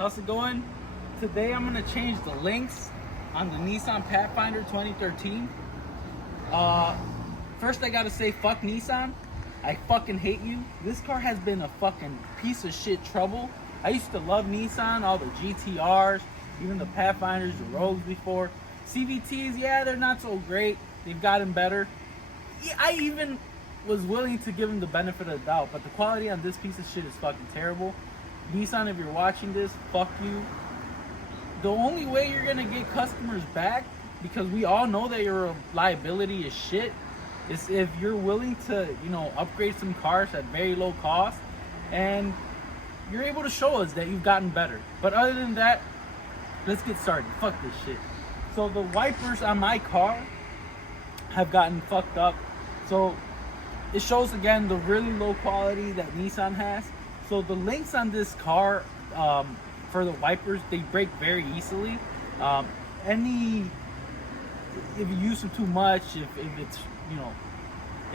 How's it going? Today I'm gonna change the links on the Nissan Pathfinder 2013. First I gotta say fuck Nissan. I fucking hate you. This car has been a fucking piece of shit trouble. I used to love Nissan, all the GTRs, even the Pathfinders, the Rogues before. CVTs, yeah, they're not so great. They've gotten better. Yeah, I even was willing to give them the benefit of the doubt, but the quality on this piece of shit is fucking terrible. Nissan, if you're watching this, fuck you. The only way you're gonna get customers back, because we all know that your liability is shit, is if you're willing to, upgrade some cars at very low cost, and you're able to show us that you've gotten better. But other than that, let's get started. Fuck this shit. So the wipers on my car have gotten fucked up. So it shows again the really low quality that Nissan has. So the links on this car, for the wipers, they break very easily. If you use them too much, if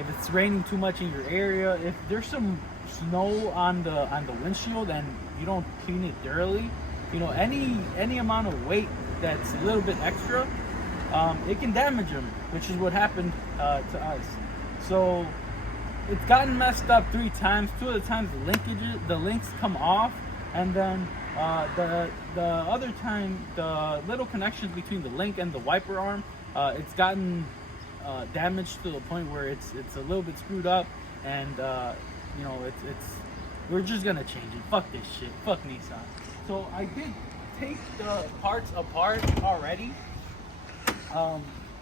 it's raining too much in your area, if there's some snow on the windshield and you don't clean it thoroughly, any amount of weight that's a little bit extra, it can damage them, which is what happened to us. So it's gotten messed up 3 times. 2 of the times the links come off, and then the other time the little connections between the link and the wiper arm, it's gotten damaged to the point where it's a little bit screwed up, and we're just gonna change it. Fuck this shit. Fuck Nissan. So I did take the parts apart already,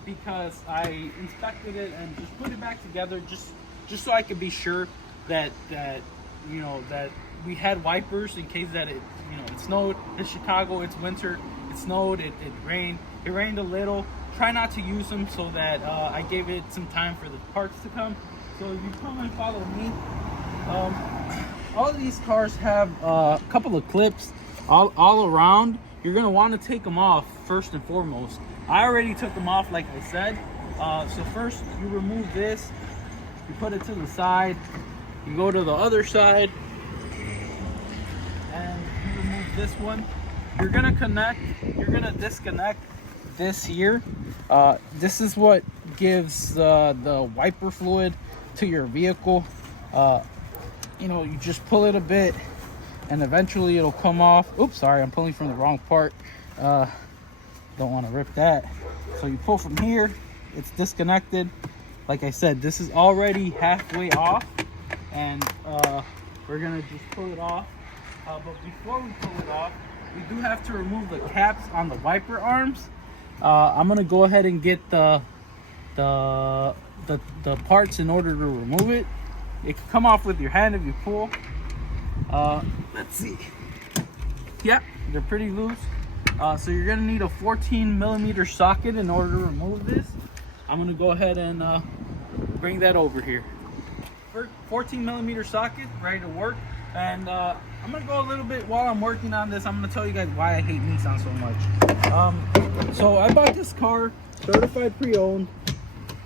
because I inspected it and just put it back together just so I could be sure that we had wipers in case that it snowed. It's Chicago, it's winter, it snowed, it rained a little. Try not to use them, so that I gave it some time for the parts to come. So if you come and follow me, all of these cars have a couple of clips all around. You're gonna want to take them off first and foremost. I already took them off, like I said. So first you remove this, you put it to the side, you go to the other side, and you remove this one. You're gonna disconnect this here. This is what gives the wiper fluid to your vehicle. You just pull it a bit and eventually it'll come off. Oops, sorry, I'm pulling from the wrong part. Don't want to rip that. So you pull from here, it's disconnected. Like I said, this is already halfway off, and we're gonna just pull it off. But before we pull it off, we do have to remove the caps on the wiper arms. I'm gonna go ahead and get the parts in order to remove it. It can come off with your hand if you pull. Let's see. Yep, they're pretty loose. So you're gonna need a 14mm socket in order to remove this. I'm gonna go ahead and bring that over here. 14mm socket, ready to work. And I'm gonna go a little bit while I'm working on this. I'm gonna tell you guys why I hate Nissan so much. So I bought this car certified pre-owned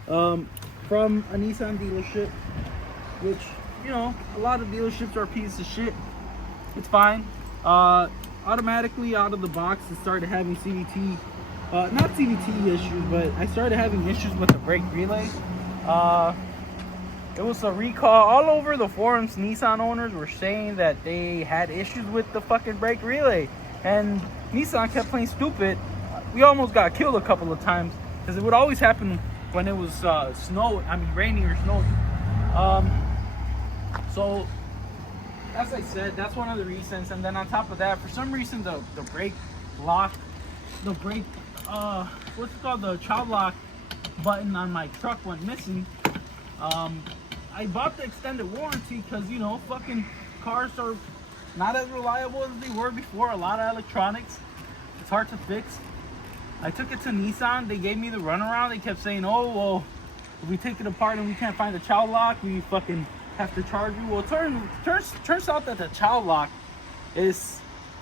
from a Nissan dealership, which a lot of dealerships are a piece of shit. It's fine. Automatically out of the box, it started having CVT, not CVT issues, but I started having issues with the brake relay. It was a recall. All over the forums, Nissan owners were saying that they had issues with the fucking brake relay, and Nissan kept playing stupid. We almost got killed a couple of times, because it would always happen when it was raining or snowing. So as I said, that's one of the reasons. And then on top of that, for some reason the brake lock, the child lock button on my truck went missing. I bought the extended warranty because fucking cars are not as reliable as they were before. A lot of electronics, it's hard to fix. I took it to Nissan. They gave me the runaround. They kept saying, oh well, if we take it apart and we can't find the child lock, we fucking have to charge you. Well, turns out that the child lock is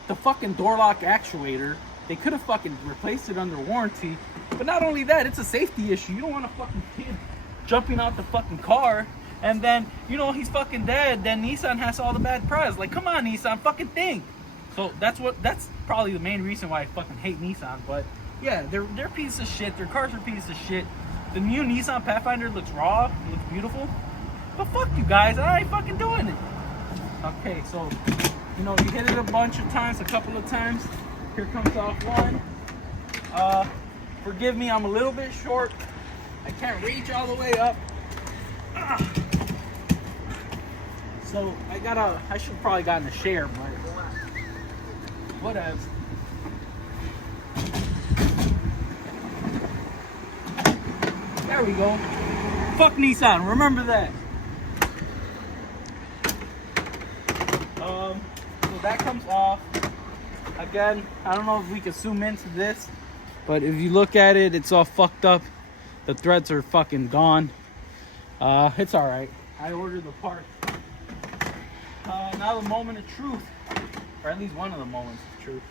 the fucking door lock actuator. They could have fucking replaced it under warranty. But not only that, it's a safety issue. You don't want a fucking kid jumping out the fucking car, and then he's fucking dead. Then Nissan has all the bad press. Like, come on, Nissan, fucking think. So that's probably the main reason why I fucking hate Nissan. But yeah, they're a piece of shit. Their cars are a piece of shit. The new Nissan Pathfinder looks raw, looks beautiful. But fuck you guys, I ain't fucking doing it. Okay, so you hit it a bunch of times, a couple of times. Here comes off one. Forgive me, I'm a little bit short. I can't reach all the way up. So I should probably gotten a share, but whatever. There we go. Fuck Nissan, remember that. So that comes off. Again, I don't know if we can zoom into this, but if you look at it, it's all fucked up. The threads are fucking gone. It's alright. I ordered the parts. Now the moment of truth, or at least one of the moments of truth.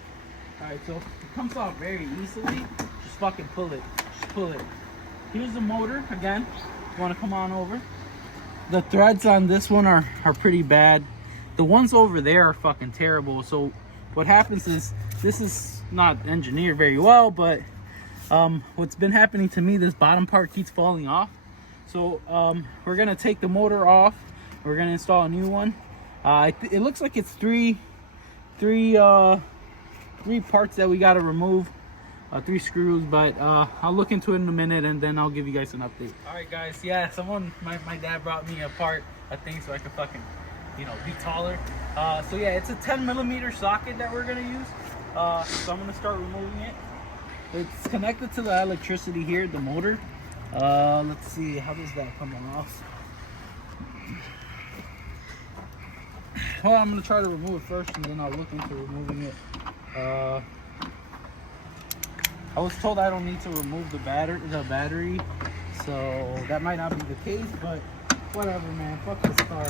Alright, so it comes off very easily. Just fucking pull it. Just pull it. Here's the motor again. You want to come on over? The threads on this one are pretty bad. The ones over there are fucking terrible. So what happens is, this is not engineered very well, but what's been happening to me, this bottom part keeps falling off. So we're gonna take the motor off. We're gonna install a new one. It looks like it's three parts that we gotta remove, 3 screws, but I'll look into it in a minute and then I'll give you guys an update. All right, guys. Yeah, my dad brought me a thing so I could fucking, be taller. So yeah, it's a 10mm socket that we're gonna use. So I'm gonna start removing it. It's connected to the electricity here, the motor. Let's see, how does that come off? Well, I'm gonna try to remove it first and then I'll look into removing it. I was told I don't need to remove the battery, so that might not be the case, but whatever, man. Fuck this car.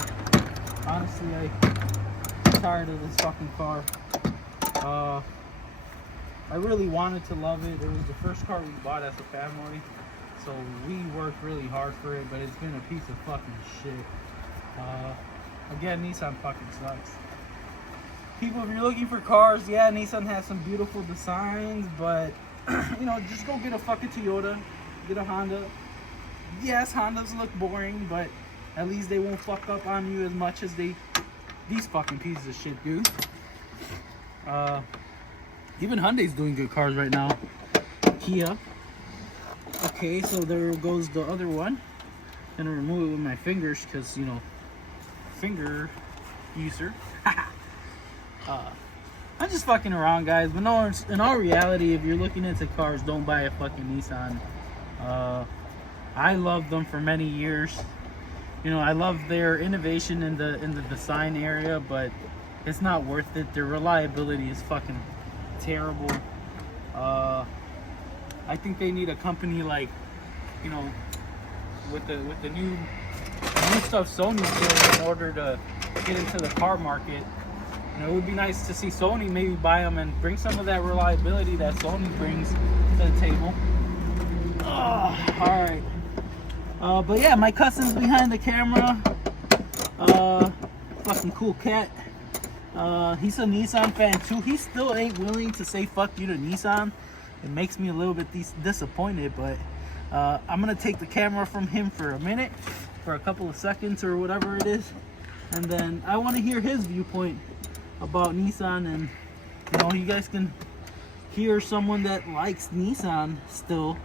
Honestly, I'm tired of this fucking car. I really wanted to love it. It was the first car we bought as a family, so we worked really hard for it, but it's been a piece of fucking shit. Again, Nissan fucking sucks. People, if you're looking for cars, yeah, Nissan has some beautiful designs, but just go get a fucking Toyota, get a Honda. Yes, Hondas look boring, but at least they won't fuck up on you as much as these fucking pieces of shit do. Even Hyundai's doing good cars right now. Kia. Okay, so there goes the other one. Gonna remove it with my fingers because, finger user. I'm just fucking around, guys. But no, in all reality, if you're looking into cars, don't buy a fucking Nissan. I loved them for many years. I love their innovation in the design area, but it's not worth it. Their reliability is fucking terrible. I think they need a company like, with the new stuff Sony's doing in order to get into the car market. It would be nice to see Sony maybe buy them and bring some of that reliability that Sony brings to the table. Alright. But yeah, my cousin's behind the camera. Fucking cool cat. He's a Nissan fan too. He still ain't willing to say fuck you to Nissan. It makes me a little bit disappointed, but I'm gonna take the camera from him for a minute, for a couple of seconds or whatever it is, and then I want to hear his viewpoint about Nissan, and you guys can hear someone that likes Nissan still,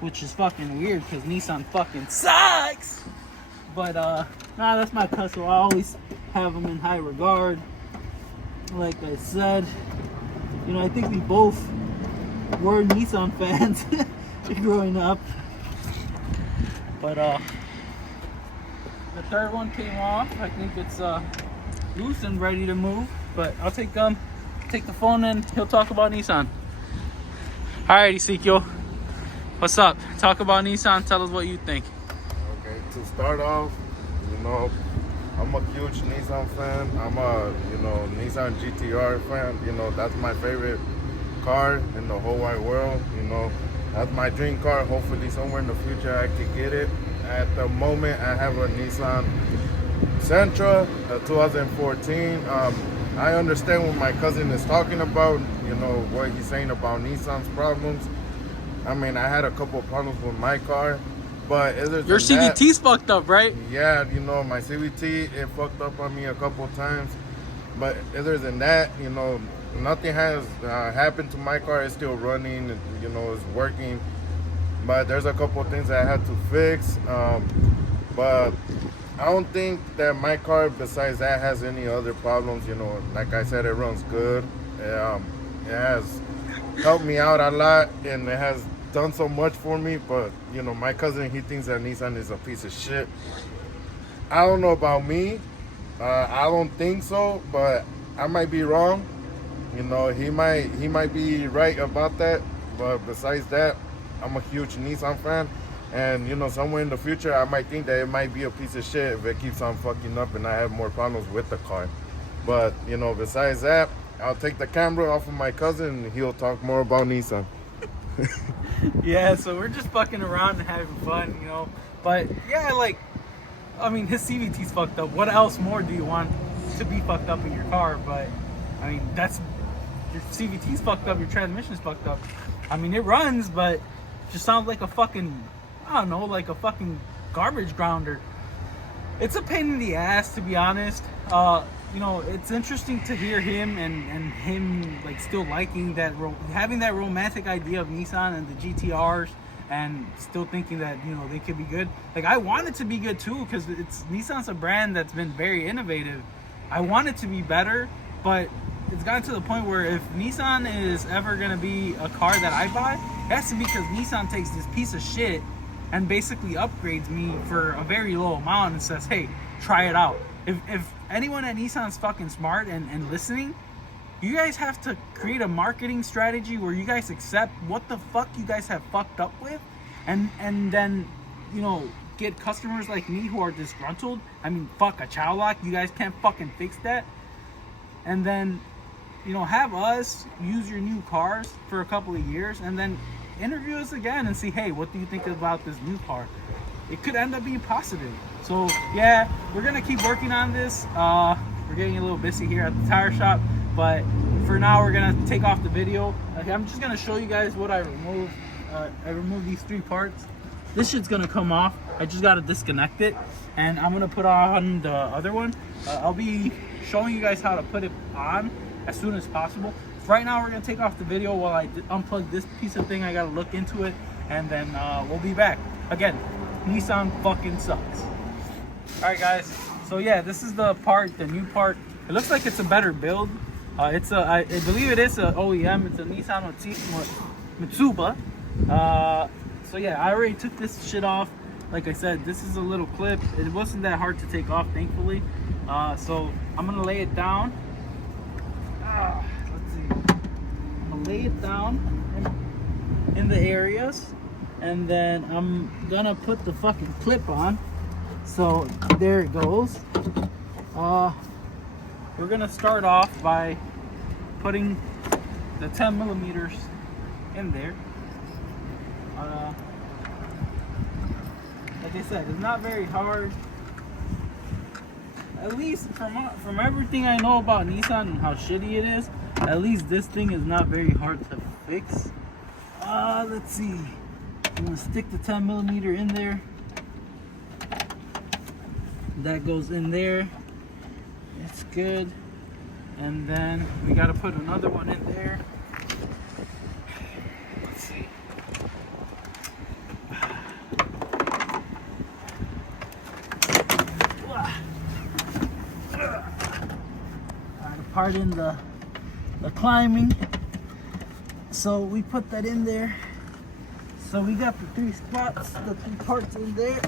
which is fucking weird because Nissan fucking sucks. But nah, that's my cousin. I always have him in high regard. Like I said, I think we both were Nissan fans growing up. But the third one came off. I think it's loose and ready to move. But I'll take the phone and he'll talk about Nissan. All right, Ezekiel, what's up? Talk about Nissan. Tell us what you think. Okay, to start off, I'm a huge Nissan fan. I'm a Nissan GTR fan. That's my favorite car in the whole wide world. That's my dream car. Hopefully somewhere in the future I could get it. At the moment I have a Nissan Sentra, 2014. I understand what my cousin is talking about, you know, what he's saying about Nissan's problems. I mean, I had a couple of problems with my car, but other Your than that, CVT's fucked up, right? yeah, you know, my CVT, it fucked up on me a couple of times. But other than that, you know, nothing has happened to my car. It's still running, you know, it's working. But there's a couple of things that I had to fix. But I don't think that my car, besides that, has any other problems. You know, like I said, it runs good. It has helped me out a lot, and it has done so much for me. But, you know, my cousin, he thinks that Nissan is a piece of shit. I don't know about me. I don't think so, but I might be wrong. You know, he might be right about that. But besides that, I'm a huge Nissan fan. And, you know, somewhere in the future, I might think that it might be a piece of shit if it keeps on fucking up and I have more problems with the car. But, you know, besides that, I'll take the camera off of my cousin and he'll talk more about Nissan. Yeah, so we're just fucking around and having fun, you know. But, yeah, like, I mean, his CVT's fucked up. What else more do you want to be fucked up in your car? But, I mean, that's, your CVT's fucked up, your transmission's fucked up. I mean, it runs, but it just sounds like a fucking, I don't know, like a fucking garbage grounder. It's a pain in the ass, to be honest. You know, it's interesting to hear him and him like still liking that, having that romantic idea of Nissan and the GTRs, and still thinking that, you know, they could be good. Like, I want it to be good too, because Nissan's a brand that's been very innovative. I want it to be better, but it's gotten to the point where if Nissan is ever gonna be a car that I buy, it has to be because Nissan takes this piece of shit and basically upgrades me for a very low amount and says, hey, try it out. If anyone at Nissan's fucking smart and listening, you guys have to create a marketing strategy where you guys accept what the fuck you guys have fucked up with, and then, you know, get customers like me who are disgruntled. I mean, fuck, a child lock, you guys can't fucking fix that. And then, you know, have us use your new cars for a couple of years and then interview us again and see, hey, what do you think about this new car? It could end up being positive. So yeah, we're gonna keep working on this. We're getting a little busy here at the tire shop, but for now we're gonna take off the video. I'm just gonna show you guys what I removed. I removed these 3 parts. This shit's gonna come off. I just gotta disconnect it, and I'm gonna put on the other one. I'll be showing you guys how to put it on as soon as possible. Right now we're gonna take off the video while I unplug this piece of thing. I gotta look into it, and then we'll be back. Again, Nissan fucking sucks. All right, guys. So yeah, this is the part, the new part. It looks like it's a better build. I believe it is a OEM. It's a Nissan Mitsuba. So yeah, I already took this shit off. Like I said, this is a little clip. It wasn't that hard to take off, thankfully. So I'm gonna lay it down. Let's see. I'm gonna lay it down in the areas, and then I'm gonna put the fucking clip on. So there it goes. We're gonna start off by putting the 10 millimeters in there. Like I said, it's not very hard. At least from everything I know about Nissan and how shitty it is, at least this thing is not very hard to fix. Let's see. I'm gonna stick the 10 millimeter in there. That goes in there. It's good. And then we gotta put another one in there. Let's see. Pardon the climbing. So we put that in there. So we got the 3 spots, the 3 parts in there.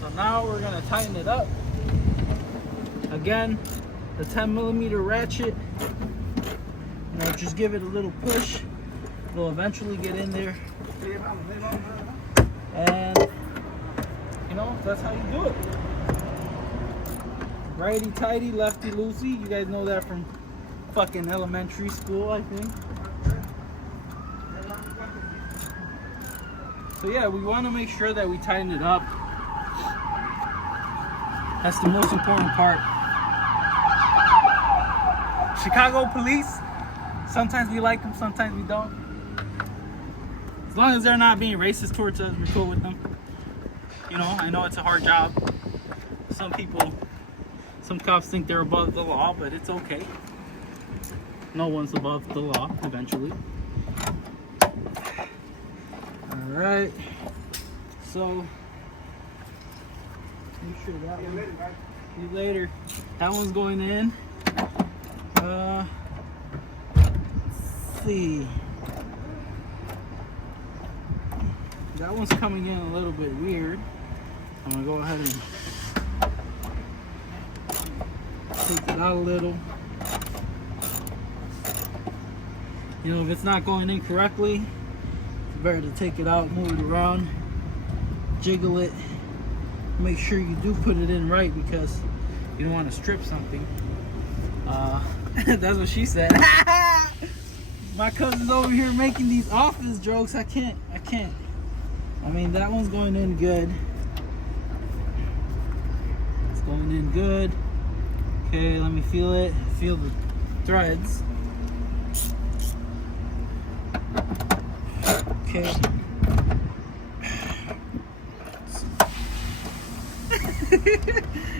So now we're gonna tighten it up. Again, the 10 millimeter ratchet. You know, just give it a little push. It'll eventually get in there. And you know, that's how you do it. Righty tighty, lefty loosey. You guys know that from fucking elementary school, I think. So yeah, we want to make sure that we tighten it up. That's the most important part. Chicago police, sometimes we like them, sometimes we don't. As long as they're not being racist towards us, we're cool with them. You know, I know it's a hard job. Some cops think they're above the law, but it's okay. No one's above the law eventually. Alright. So, make sure that one. See you later. That one's going in. Let's see. That one's coming in a little bit weird. I'm gonna go ahead and take it out a little. You know, if it's not going in correctly, it's better to take it out, move it around, jiggle it. Make sure you do put it in right because you don't want to strip something. That's what she said. My cousin's over here making these office jokes. I can't. I mean, that one's going in good. It's going in good. Okay, let me feel it. Feel the threads. Okay.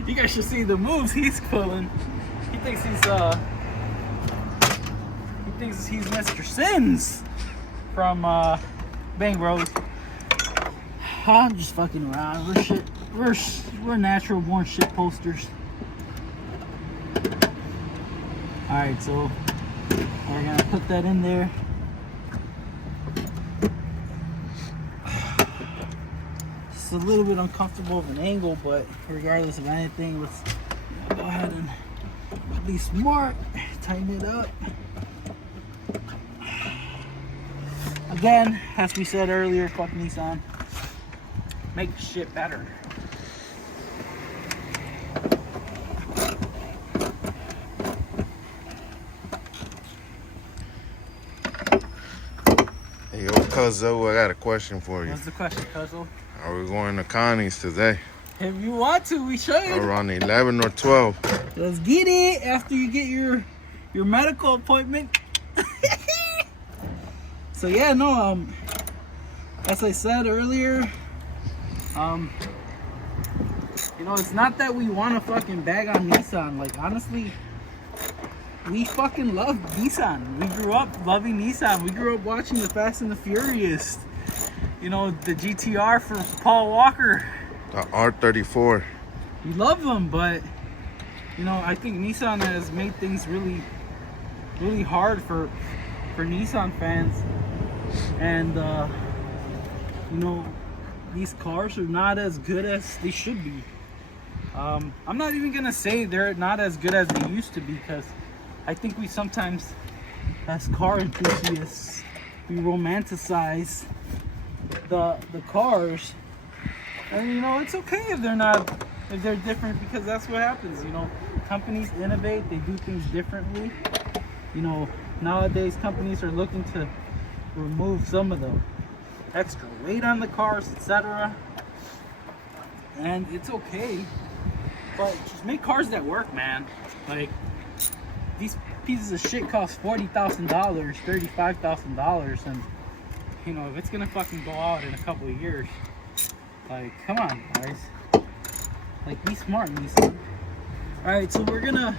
You guys should see the moves he's pulling. He thinks he's Mr. Sims from Bang Bros. I'm just fucking around. We're natural born shit posters. Alright, so we're gonna put that in there. It's a little bit uncomfortable of an angle, but regardless of anything, let's go ahead and be smart, tighten it up. Again, as we said earlier, fuck Nissan. Make shit better. Hey, yo, Cuzzo, I got a question for you. What's the question, Cuzzo? Are we going to Connie's today? If you want to, we should. Around 11 or 12. Let's get it after you get your medical appointment. So yeah, no, as I said earlier, you know, it's not that we want to fucking bag on Nissan. Like, honestly, we fucking love Nissan. We grew up loving Nissan. We grew up watching the Fast and the Furious. You know, the GTR for Paul Walker. The R34. We love them, but you know, I think Nissan has made things really, really hard for Nissan fans. And you know, these cars are not as good as they should be. I'm not even gonna say they're not as good as they used to be, because I think we sometimes, as car enthusiasts, we romanticize the cars, and you know, it's okay if they're different, because that's what happens. You know, companies innovate, they do things differently. You know, nowadays companies are looking to remove some of the extra weight on the cars, etc. And it's okay, but just make cars that work, man. Like, these pieces of shit cost $40,000, $35,000, and you know, if it's gonna fucking go out in a couple of years, like, come on, guys. Like, be smart, Nissan. Alright, so we're gonna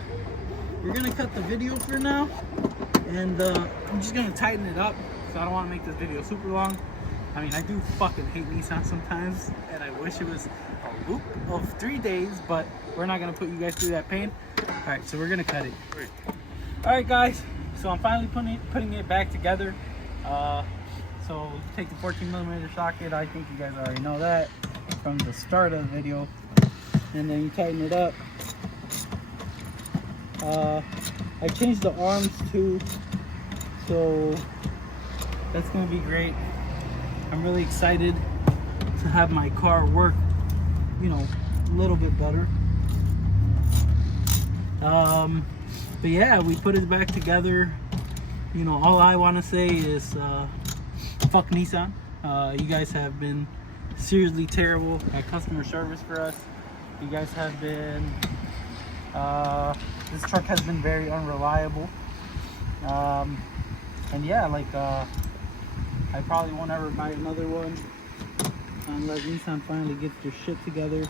cut the video for now, and I'm just gonna tighten it up, so I don't want to make this video super long. I mean, I do fucking hate Nissan sometimes, and I wish it was a loop of 3 days, but we're not gonna put you guys through that pain. Alright, so we're gonna cut it. Alright guys, so I'm finally putting it back together. So take the 14mm socket. I think you guys already know that from the start of the video. And then you tighten it up. I changed the arms too, so that's gonna be great. I'm really excited to have my car work, you know, a little bit better. But yeah, we put it back together. You know, all I want to say is fuck Nissan. You guys have been seriously terrible at customer service for us. You guys have been This truck has been very unreliable. And yeah, like I probably won't ever buy another one unless Nissan finally gets their shit together.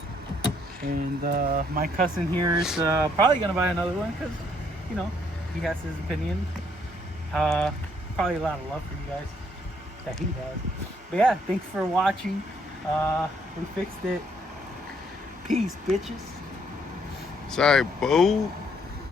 And my cousin here is probably gonna buy another one because, you know, he has his opinion. Probably a lot of love for you guys that he has. But yeah, thanks for watching. We fixed it. Peace, bitches. Sorry, boo.